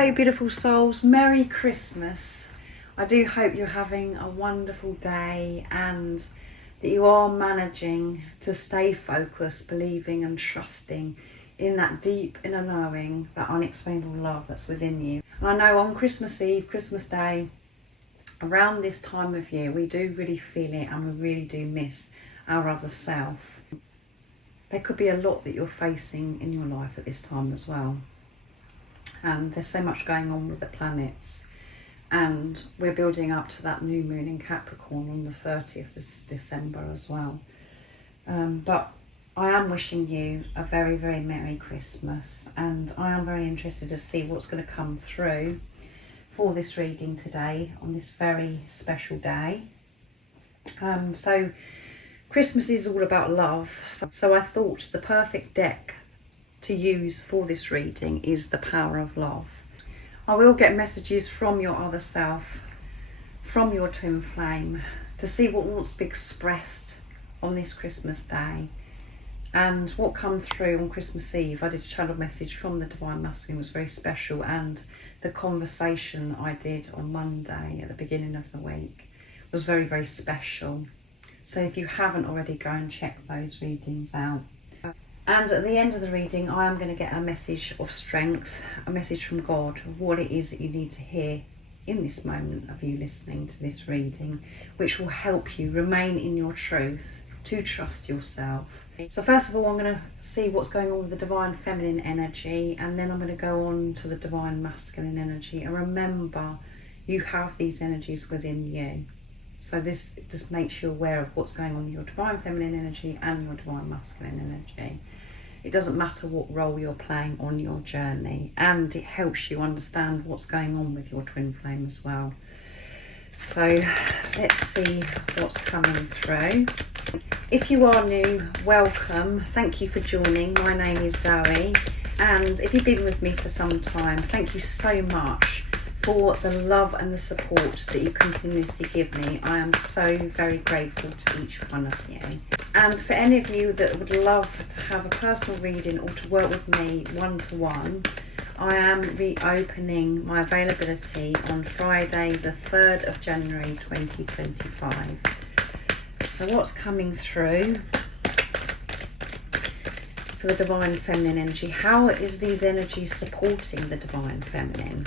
Hello beautiful souls, Merry Christmas. I do hope you're having a wonderful day and that you are managing to stay focused, believing and trusting in that deep inner knowing, that unexplainable love that's within you. And I know on Christmas Eve, Christmas Day, around this time of year, we do really feel it and we really do miss our other self. There could be a lot that you're facing in your life at this time as well. And there's so much going on with the planets, and we're building up to that new moon in Capricorn on the 30th of December as well. But I am wishing you a very, very Merry Christmas, and I am very interested to see what's going to come through for this reading today on this very special day. So Christmas is all about love, so I thought the perfect deck to use for this reading is the power of love. I will get messages from your other self, from your twin flame, to see what wants to be expressed on this Christmas day. And what comes through on Christmas Eve, I did a channel message from the Divine Masculine, was very special, and the conversation that I did on Monday at the beginning of the week was very, very special. So if you haven't already, go and check those readings out. And at the end of the reading, I am going to get a message of strength, a message from God of what it is that you need to hear in this moment of you listening to this reading, which will help you remain in your truth, to trust yourself. So first of all, I'm going to see what's going on with the Divine Feminine energy, and then I'm going to go on to the Divine Masculine energy. And remember, you have these energies within you. So this just makes you aware of what's going on with your Divine Feminine energy and your Divine Masculine energy. It doesn't matter what role you're playing on your journey, and it helps you understand what's going on with your twin flame as well. So let's see what's coming through. If you are new, welcome. Thank you for joining. My name is Zoe, and if you've been with me for some time, thank you so much for the love and the support that you continuously give me. I am so very grateful to each one of you. And for any of you that would love to have a personal reading or to work with me one-to-one, I am reopening my availability on Friday the 3rd of January 2025. So what's coming through for the Divine Feminine energy? How is these energies supporting the Divine Feminine?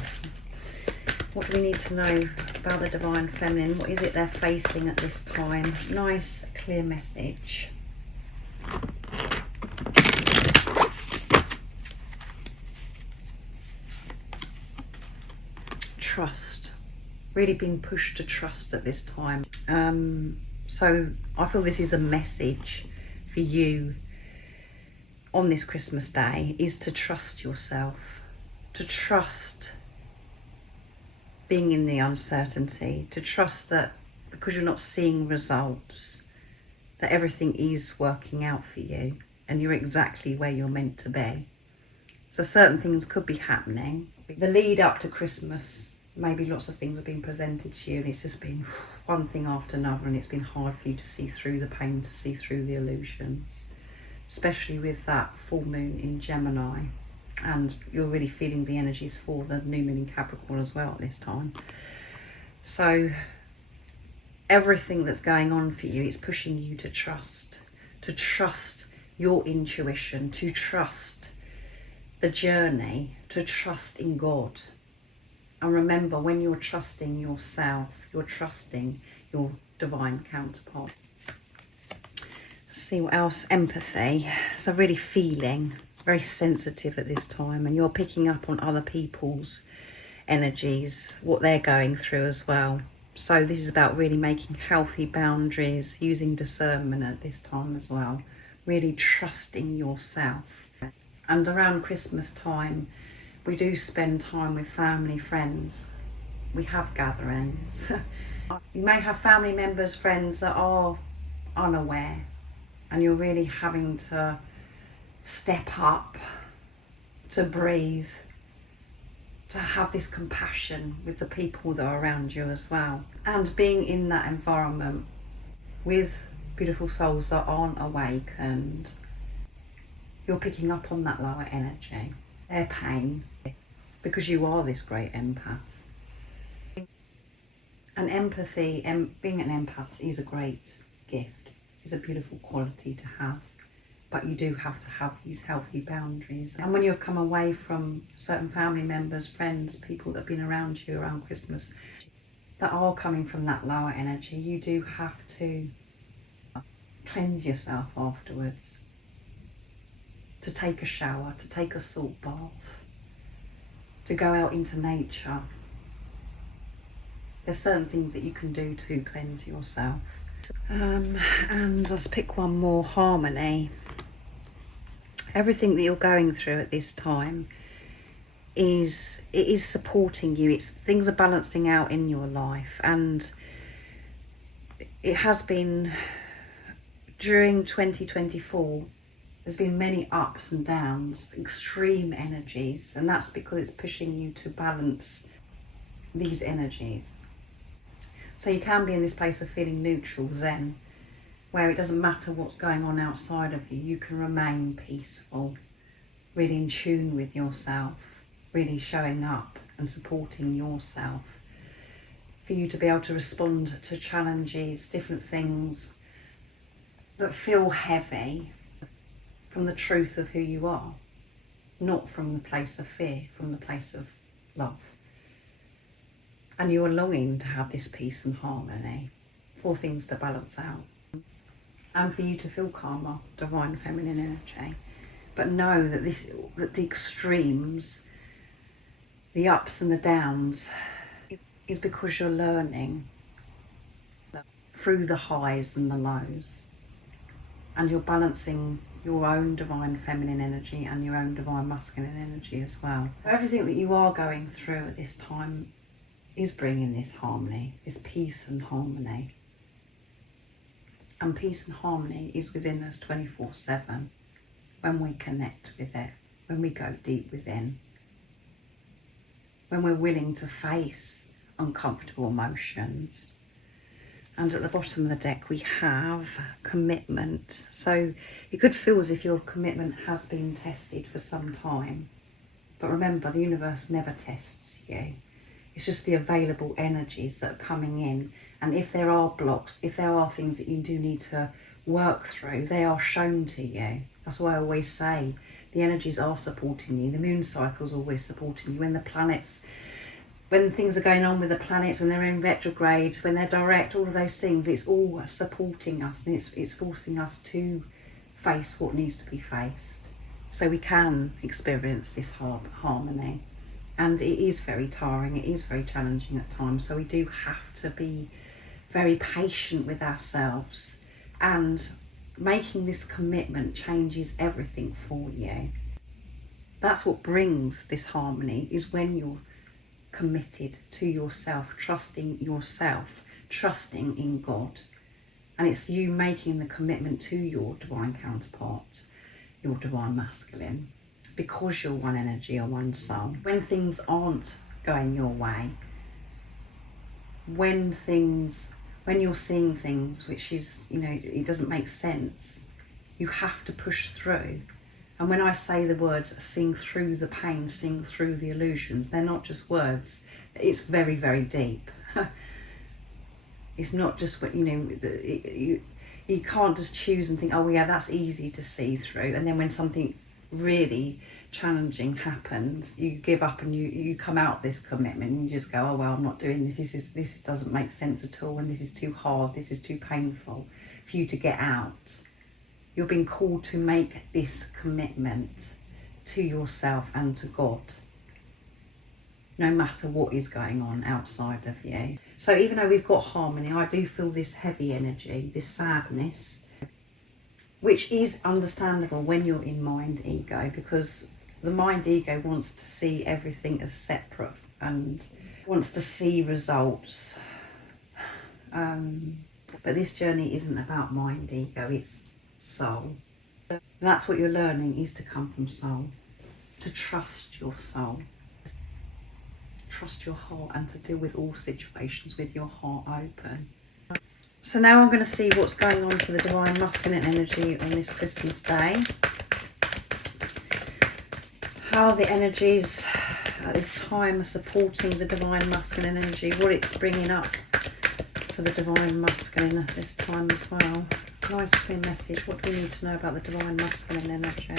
What do we need to know about the Divine Feminine? What is it they're facing at this time? Nice, clear message. Trust. Really being pushed to trust at this time. So I feel this is a message for you on this Christmas day, is to trust yourself, to trust being in the uncertainty, to trust that because you're not seeing results, that everything is working out for you and you're exactly where you're meant to be. So certain things could be happening. The lead up to Christmas, maybe lots of things have been presented to you and it's just been one thing after another, and it's been hard for you to see through the pain, to see through the illusions, especially with that full moon in Gemini. And you're really feeling the energies for the new moon in Capricorn as well at this time. So everything that's going on for you is pushing you to trust your intuition, to trust the journey, to trust in God. And remember, when you're trusting yourself, you're trusting your divine counterpart. Let's see what else. Empathy. So really feeling very sensitive at this time, and you're picking up on other people's energies, what they're going through as well. So this is about really making healthy boundaries, using discernment at this time as well, really trusting yourself. And around Christmas time, we do spend time with family, friends. We have gatherings. You may have family members, friends that are unaware, and you're really having to step up, to breathe, to have this compassion with the people that are around you as well. And being in that environment with beautiful souls that aren't awakened, you're picking up on that lower energy, their pain, because you are this great empath. And empathy, being an empath is a great gift. It's a beautiful quality to have. But you do have to have these healthy boundaries. And when you've come away from certain family members, friends, people that have been around you around Christmas, that are coming from that lower energy, you do have to cleanse yourself afterwards. To take a shower, to take a salt bath, to go out into nature. There's certain things that you can do to cleanse yourself. And let's pick one more, harmony. Everything that you're going through at this time is supporting you. Things are balancing out in your life, and it has been during 2024. There's been many ups and downs, extreme energies, and that's because it's pushing you to balance these energies. So you can be in this place of feeling neutral, zen, where it doesn't matter what's going on outside of you, you can remain peaceful, really in tune with yourself, really showing up and supporting yourself, for you to be able to respond to challenges, different things that feel heavy, from the truth of who you are, not from the place of fear, from the place of love. And you are longing to have this peace and harmony, for things to balance out, and for you to feel calmer, divine feminine energy. But know that that the extremes, the ups and the downs, is because you're learning through the highs and the lows, and you're balancing your own divine feminine energy and your own divine masculine energy as well. Everything that you are going through at this time is bringing this harmony, this peace and harmony. And peace and harmony is within us 24/7 when we connect with it, when we go deep within, when we're willing to face uncomfortable emotions. And at the bottom of the deck we have commitment. So it could feel as if your commitment has been tested for some time. But remember, the universe never tests you. It's just the available energies that are coming in. And if there are blocks, if there are things that you do need to work through, they are shown to you. That's why I always say the energies are supporting you. The moon cycle is always supporting you. When things are going on with the planets, when they're in retrograde, when they're direct, all of those things, it's all supporting us, and it's forcing us to face what needs to be faced, so we can experience this harmony. And it is very tiring, it is very challenging at times, so we do have to be very patient with ourselves, and making this commitment changes everything for you. That's what brings this harmony, is when you're committed to yourself, trusting in God. And it's you making the commitment to your divine counterpart, your divine masculine, because you're one energy or one soul. When things aren't going your way, when you're seeing things which is, it doesn't make sense, you have to push through. And when I say the words, sing through the pain, sing through the illusions, they're not just words. It's very, very deep. It's not just what, you can't just choose and think, oh yeah, that's easy to see through. And then when something really challenging happens, you give up and you come out this commitment and you just go, oh well, I'm not doing this. This doesn't make sense at all, and this is too hard. This is too painful for you to get out. You're being called to make this commitment to yourself and to God, no matter what is going on outside of you. So even though we've got harmony, I do feel this heavy energy, this sadness, which is understandable when you're in mind ego, because the mind ego wants to see everything as separate and wants to see results. But this journey isn't about mind ego, it's soul. And that's what you're learning, is to come from soul, to trust your soul, trust your heart, and to deal with all situations with your heart open. So now I'm going to see what's going on for the divine masculine energy on this Christmas day, how the energies at this time supporting the Divine Masculine energy, what it's bringing up for the Divine Masculine at this time as well. Nice clear message. What do we need to know about the Divine Masculine energy?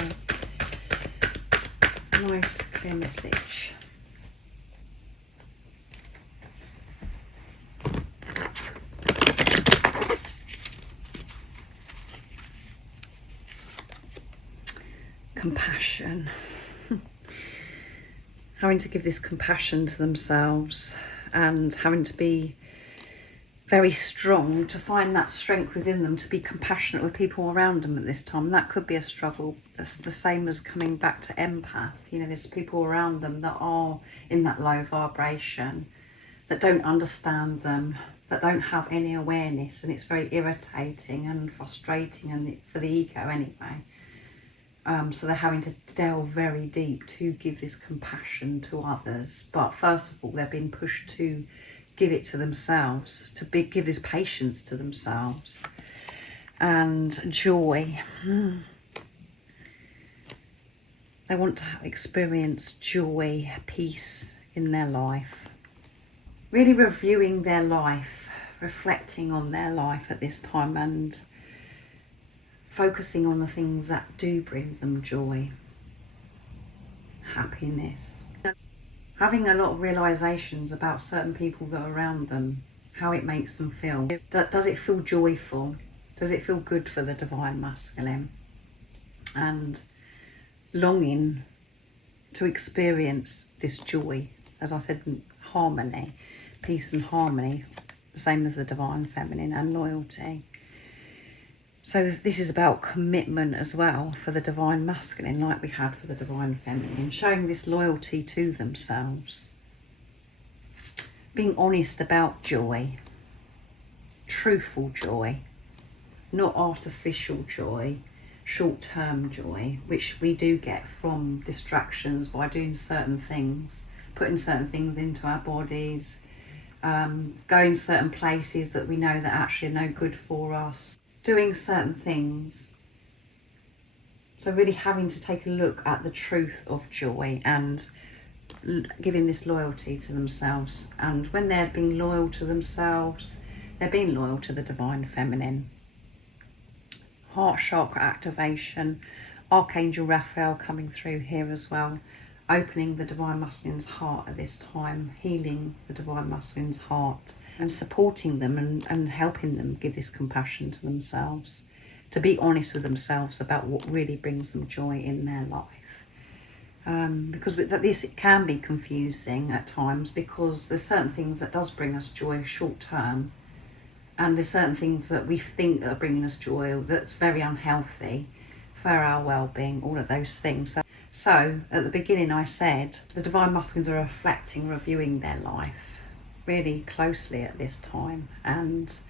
Nice clear message. Compassion. Having to give this compassion to themselves and having to be very strong to find that strength within them to be compassionate with people around them at this time. That could be a struggle. It's the same as coming back to empath. You know, there's people around them that are in that low vibration, that don't understand them, that don't have any awareness, and it's very irritating and frustrating, and for the ego anyway. So they're having to delve very deep to give this compassion to others. But first of all, they're being pushed to give it to themselves, to give this patience to themselves. And joy. They want to experience joy, peace in their life. Really reviewing their life, reflecting on their life at this time, and focusing on the things that do bring them joy, happiness. Having a lot of realizations about certain people that are around them, how it makes them feel. Does it feel joyful? Does it feel good for the Divine Masculine? And longing to experience this joy, as I said, harmony, peace and harmony, the same as the Divine Feminine, and loyalty. So this is about commitment as well for the Divine Masculine, like we had for the Divine Feminine, showing this loyalty to themselves. Being honest about joy, truthful joy, not artificial joy, short-term joy, which we do get from distractions by doing certain things, putting certain things into our bodies, going certain places that we know that actually are no good for us, doing certain things. So really having to take a look at the truth of joy and giving this loyalty to themselves. And when they're being loyal to themselves, they're being loyal to the Divine Feminine. Heart chakra activation, Archangel Raphael coming through here as well, opening the Divine Masculine's heart at this time, healing the Divine Masculine's heart and supporting them and helping them give this compassion to themselves, to be honest with themselves about what really brings them joy in their life. Because this it can be confusing at times, because there's certain things that does bring us joy short term, and there's certain things that we think that are bringing us joy that's very unhealthy for our well-being, all of those things. So at the beginning I said the Divine Masculines are reflecting, reviewing their life really closely at this time, and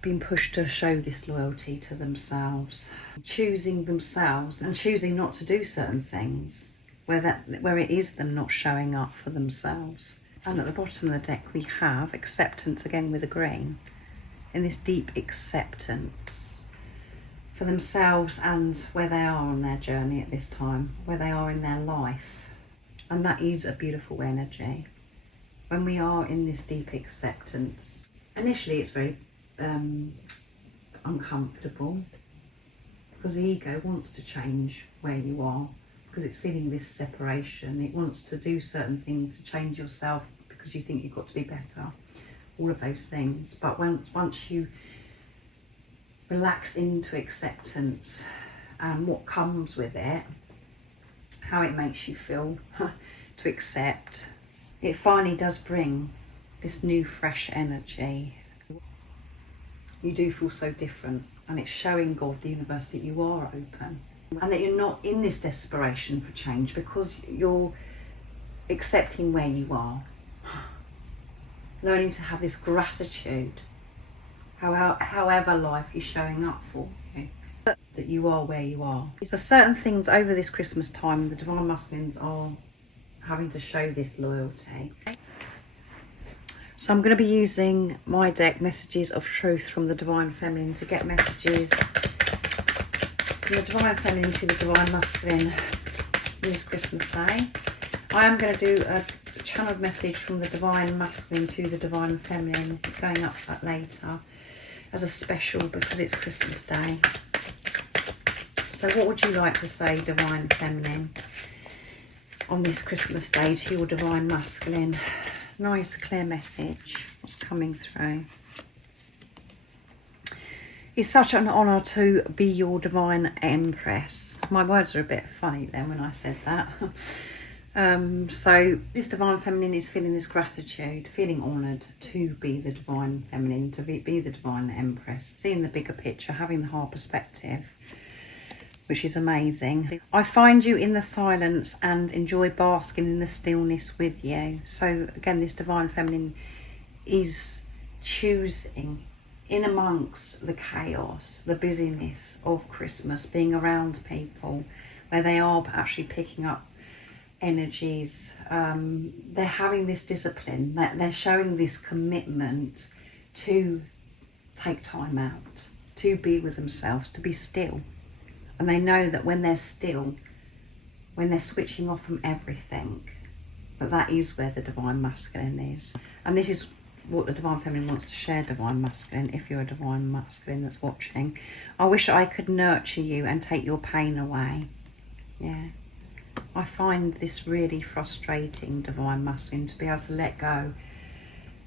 being pushed to show this loyalty to themselves, choosing themselves and choosing not to do certain things where it is them not showing up for themselves. And at the bottom of the deck we have acceptance, again with a green, in this deep acceptance for themselves and where they are on their journey at this time, where they are in their life. And that is a beautiful energy. When we are in this deep acceptance, initially it's very uncomfortable, because the ego wants to change where you are, because it's feeling this separation. It wants to do certain things to change yourself because you think you've got to be better, all of those things. But once you relax into acceptance and what comes with it, how it makes you feel to accept, it finally does bring this new fresh energy. You do feel so different, and it's showing God, the universe, that you are open and that you're not in this desperation for change, because you're accepting where you are, learning to have this gratitude, however life is showing up for you, that you are where you are. So certain things over this Christmas time, the Divine Masculines are having to show this loyalty. So I'm going to be using my deck, Messages of Truth from the Divine Feminine, to get messages from the Divine Feminine to the Divine Masculine this Christmas Day. I am going to do a channeled message from the Divine Masculine to the Divine Feminine. It's going up for that later as a special because it's Christmas Day. So what would you like to say, Divine Feminine, on this Christmas Day to your Divine Masculine? Nice clear message. What's coming through? It's such an honour to be your Divine Empress. My words are a bit funny then when I said that. So this Divine Feminine is feeling this gratitude, feeling honoured to be the Divine Feminine, to be the Divine Empress, seeing the bigger picture, having the whole perspective, which is amazing. I find you in the silence and enjoy basking in the stillness with you. So again, this Divine Feminine is choosing in amongst the chaos, the busyness of Christmas, being around people where they are actually picking up energies. They're having this discipline, they're showing this commitment to take time out, to be with themselves, to be still. And they know that when they're still, when they're switching off from everything, that is where the Divine Masculine is. And this is what the Divine Feminine wants to share, Divine Masculine, if you're a Divine Masculine that's watching. I wish I could nurture you and take your pain away. Yeah. I find this really frustrating, Divine Masculine, to be able to let go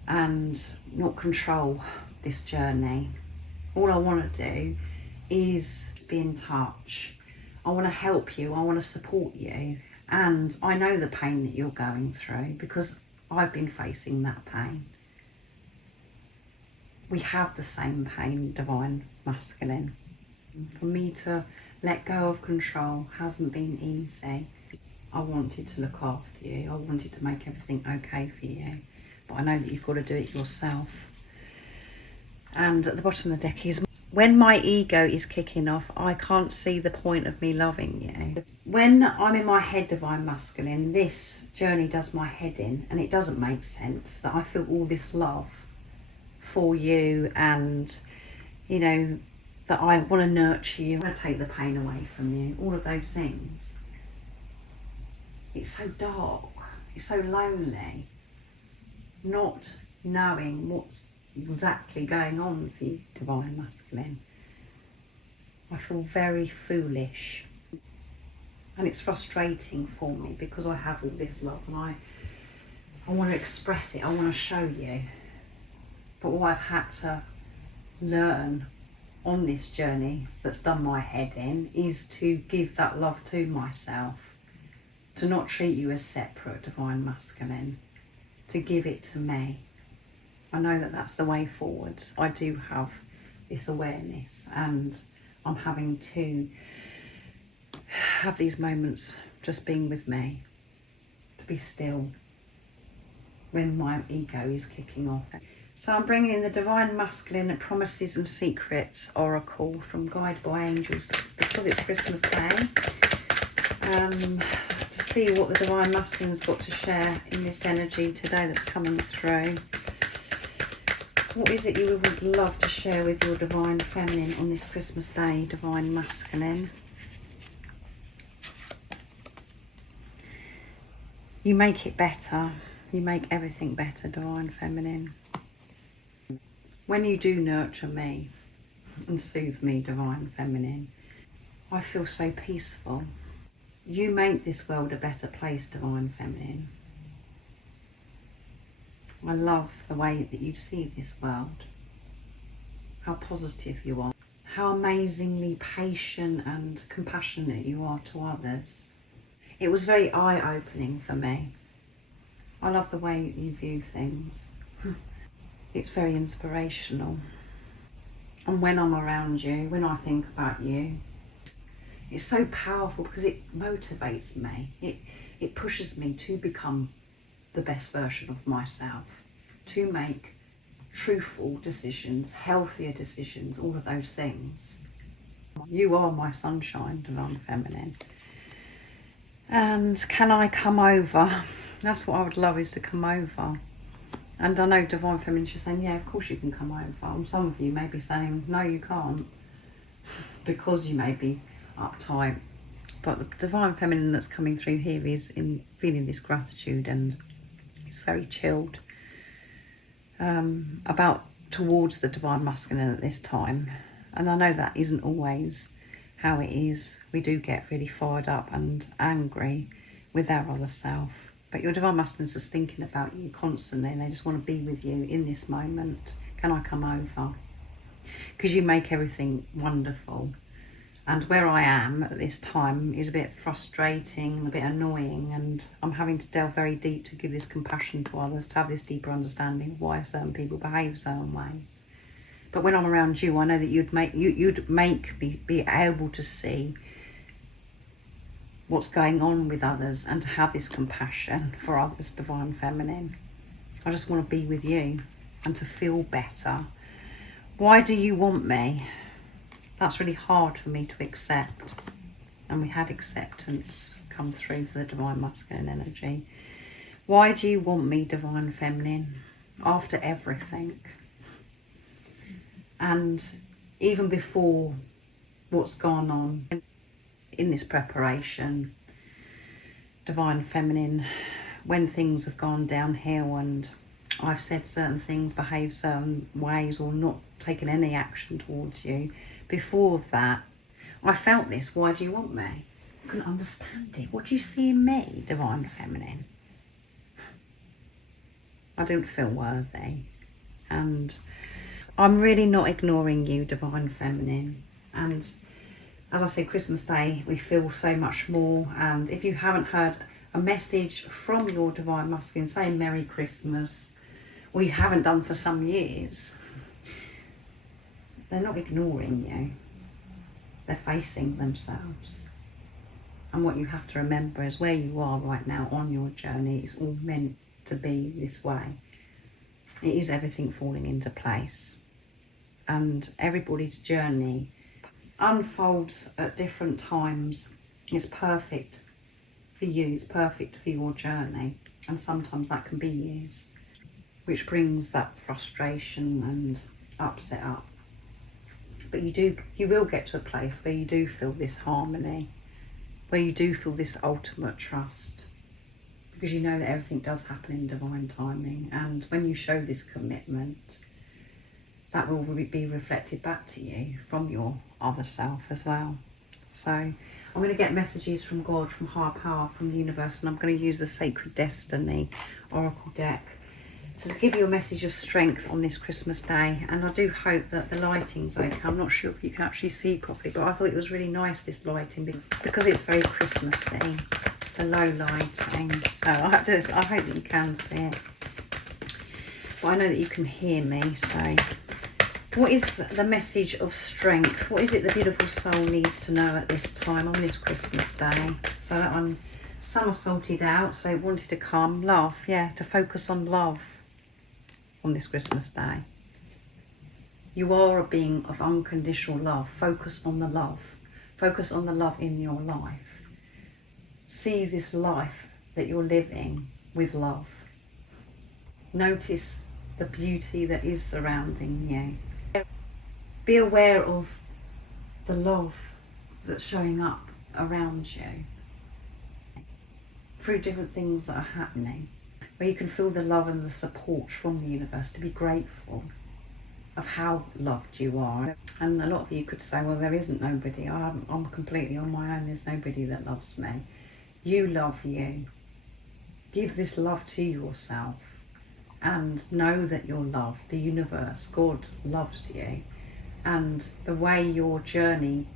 and not control this journey. All I want to do is be in touch. I want to help you. I want to support you. And I know the pain that you're going through because I've been facing that pain. We have the same pain, Divine Masculine. For me to let go of control hasn't been easy. I wanted to look after you. I wanted to make everything okay for you. But I know that you've got to do it yourself. And at the bottom of the deck is, when my ego is kicking off, I can't see the point of me loving you. When I'm in my head, Divine Masculine, this journey does my head in, and it doesn't make sense that I feel all this love for you and, you know, that I want to nurture you, I want to take the pain away from you, all of those things. It's so dark, it's so lonely, not knowing what's exactly going on for you, Divine Masculine. I feel very foolish, and it's frustrating for me because I have all this love and I want to express it, I want to show you. But what I've had to learn on this journey that's done my head in is to give that love to myself, to not treat you as separate, Divine Masculine, to give it to me. I know that that's the way forward. I do have this awareness, and I'm having to have these moments just being with me, to be still when my ego is kicking off. So I'm bringing in the Divine Masculine Promises and Secrets Oracle from Guided by Angels because it's Christmas Day, to see what the Divine Masculine's got to share in this energy today that's coming through. What is it you would love to share with your Divine Feminine on this Christmas Day, Divine Masculine? You make it better. You make everything better, Divine Feminine. When you do nurture me and soothe me, Divine Feminine, I feel so peaceful. You make this world a better place, Divine Feminine. I love the way that you see this world, how positive you are, how amazingly patient and compassionate you are to others. It was very eye-opening for me. I love the way that you view things. It's very inspirational. And when I'm around you, when I think about you, it's so powerful because it motivates me. It pushes me to become the best version of myself, to make truthful decisions, healthier decisions, all of those things. You are my sunshine, Divine Feminine. And can I come over? That's what I would love, is to come over. And I know Divine Feminine, she's saying, yeah, of course you can come over. And some of you may be saying, no, you can't, because you may be uptight But the divine feminine that's coming through here is in feeling this gratitude, and it's very chilled about towards the divine masculine at this time. And I know that isn't always how it is. We do get really fired up and angry with our other self. But your divine masculine is just thinking about you constantly, and they just want to be with you in this moment. Can I come over? Because you make everything wonderful. And where I am at this time is a bit frustrating, a bit annoying, and I'm having to delve very deep to give this compassion to others, to have this deeper understanding of why certain people behave certain ways. But when I'm around you, I know that you'd make me be able to see what's going on with others and to have this compassion for others, divine feminine. I just want to be with you and to feel better. Why do you want me? That's really hard for me to accept. And we had acceptance come through for the divine masculine energy. Why do you want me, divine feminine, after everything? And even before what's gone on in this preparation, divine feminine, when things have gone downhill and I've said certain things, behaved certain ways, or not taken any action towards you, before that, I felt this. Why do you want me? I couldn't understand it. What do you see in me, divine feminine? I don't feel worthy. And I'm really not ignoring you, divine feminine. And as I said, Christmas Day, we feel so much more. And if you haven't heard a message from your divine masculine saying Merry Christmas, or you haven't done for some years, they're not ignoring you. They're facing themselves. And what you have to remember is where you are right now on your journey is all meant to be this way. It is everything falling into place. And everybody's journey unfolds at different times. It's perfect for you, it's perfect for your journey. And sometimes that can be years, which brings that frustration and upset up. But you will get to a place where you do feel this harmony, where you do feel this ultimate trust, because you know that everything does happen in divine timing. And when you show this commitment, that will be reflected back to you from your other self as well. So I'm going to get messages from God, from higher power, from the universe, and I'm going to use the Sacred Destiny Oracle deck to give you a message of strength on this Christmas Day. And I do hope that the lighting's okay. I'm not sure if you can actually see properly, but I thought it was really nice, this lighting, because it's very Christmassy, the low lighting. So I hope that you can see it. But I know that you can hear me, so what is the message of strength? What is it the beautiful soul needs to know at this time on this Christmas Day? So that one somersaulted out, so it wanted to come. Love, yeah, to focus on love on this Christmas Day. You are a being of unconditional love. Focus on the love. Focus on the love in your life. See this life that you're living with love. Notice the beauty that is surrounding you. Be aware of the love that's showing up around you through different things that are happening, where you can feel the love and the support from the universe, to be grateful of how loved you are. And a lot of you could say, well, there isn't nobody. I'm completely on my own. There's nobody that loves me. You love you. Give this love to yourself and know that you're loved. The universe, God loves you. And the way your journey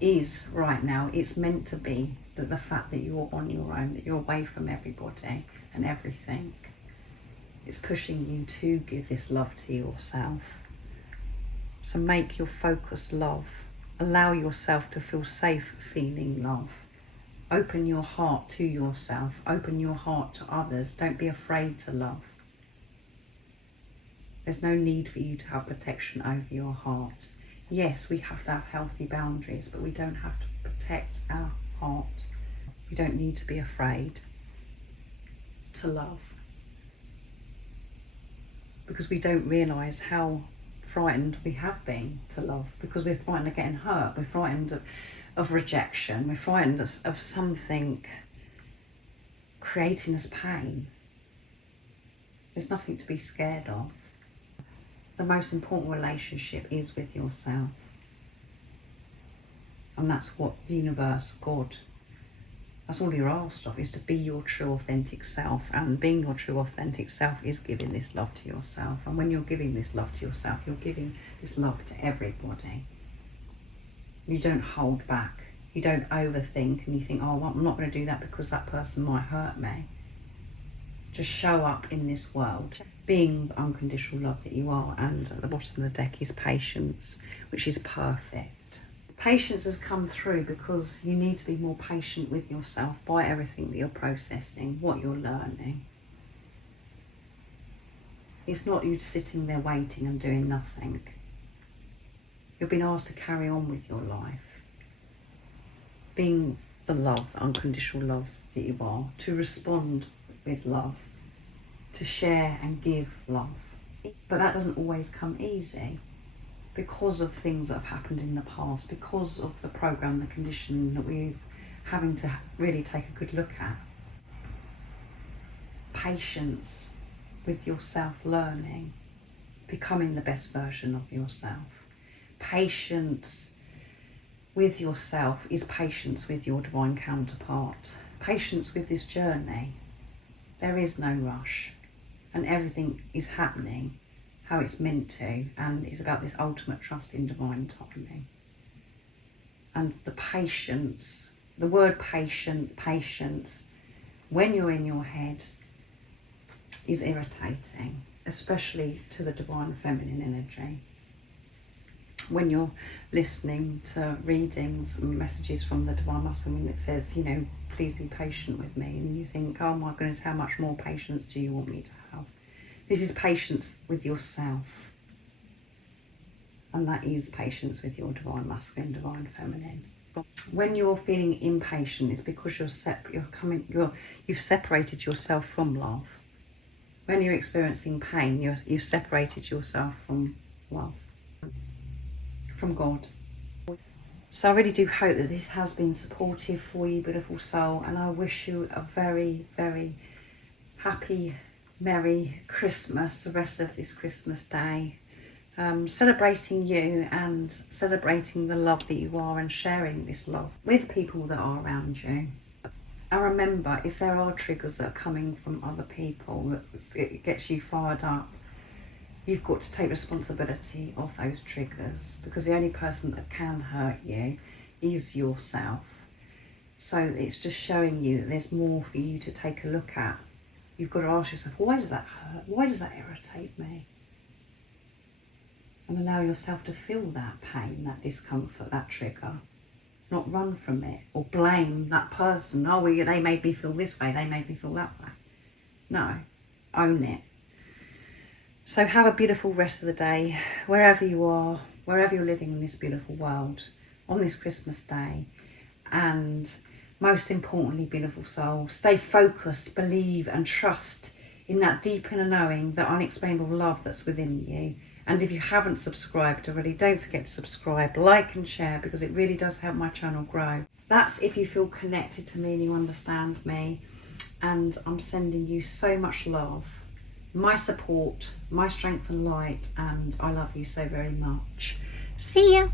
is right now, it's meant to be that the fact that you're on your own, that you're away from everybody and everything, it's pushing you to give this love to yourself. So make your focus love. Allow yourself to feel safe feeling love. Open your heart to yourself. Open your heart to others. Don't be afraid to love. There's no need for you to have protection over your heart. Yes, we have to have healthy boundaries, but we don't have to protect our heart. We don't need to be afraid to love, because we don't realise how frightened we have been to love, because we're frightened of getting hurt, we're frightened of rejection. We're frightened of something creating us pain. There's nothing to be scared of. The most important relationship is with yourself. And that's what the universe, God, that's all you're asked of, is to be your true authentic self. And being your true authentic self is giving this love to yourself. And when you're giving this love to yourself, you're giving this love to everybody. You don't hold back. You don't overthink and you think, oh, well, I'm not going to do that because that person might hurt me. Just show up in this world, being the unconditional love that you are. And at the bottom of the deck is patience, which is perfect. Patience has come through because you need to be more patient with yourself by everything that you're processing, what you're learning. It's not you sitting there waiting and doing nothing. You've been asked to carry on with your life, being the love, the unconditional love that you are, to respond with love, to share and give love. But that doesn't always come easy because of things that have happened in the past, because of the program, the condition that we're having to really take a good look at. Patience with yourself, learning, becoming the best version of yourself. Patience with yourself is patience with your divine counterpart. Patience with this journey. There is no rush, and everything is happening how it's meant to, and it's about this ultimate trust in divine timing. And the patience, the word patience, when you're in your head, is irritating, especially to the divine feminine energy. When you're listening to readings and messages from the divine masculine, it says, you know, please be patient with me, and you think, oh my goodness, how much more patience do you want me to have? This is patience with yourself, and that is patience with your divine masculine, divine feminine. When you're feeling impatient, it's because you've separated yourself from love. When you're experiencing pain, you've separated yourself from love, from God. So I really do hope that this has been supportive for you, beautiful soul, and I wish you a very, very happy, Merry Christmas, the rest of this Christmas day. Celebrating you and celebrating the love that you are, and sharing this love with people that are around you. And remember, if there are triggers that are coming from other people that it gets you fired up, you've got to take responsibility of those triggers, because the only person that can hurt you is yourself. So it's just showing you that there's more for you to take a look at. You've got to ask yourself, why does that hurt? Why does that irritate me? And allow yourself to feel that pain, that discomfort, that trigger. Not run from it or blame that person. Oh, well, they made me feel this way, they made me feel that way. No, own it. So have a beautiful rest of the day, wherever you are, wherever you're living in this beautiful world, on this Christmas day. And most importantly, beautiful soul, stay focused, believe and trust in that deep inner knowing, that unexplainable love that's within you. And if you haven't subscribed already, don't forget to subscribe, like and share, because it really does help my channel grow. That's if you feel connected to me and you understand me. And I'm sending you so much love, my support, my strength and light, and I love you so very much. See ya.